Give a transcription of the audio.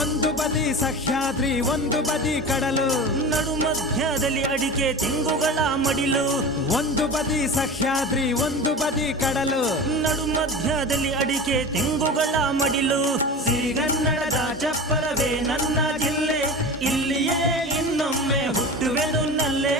ಒಂದು ಬದಿ ಸಹ್ಯಾದ್ರಿ ಒಂದು ಬದಿ ಕಡಲು, ನಡು ಮಧ್ಯದಲ್ಲಿ ಅಡಿಕೆ ತೆಂಗುಗಳ ಮಡಿಲು. ಒಂದು ಬದಿ ಸಹ್ಯಾದ್ರಿ ಒಂದು ಬದಿ ಕಡಲು, ನಡು ಮಧ್ಯದಲ್ಲಿ ಅಡಿಕೆ ತೆಂಗುಗಳ ಮಡಿಲು. ಸಿರಿಗನ್ನಡದ ಚಪ್ಪಲವೇ ನನ್ನ ಜಿಲ್ಲೆ, ಇಲ್ಲಿಯೇ ಇನ್ನೊಮ್ಮೆ ಹುಟ್ಟುವೆನು ನಲ್ಲೆ.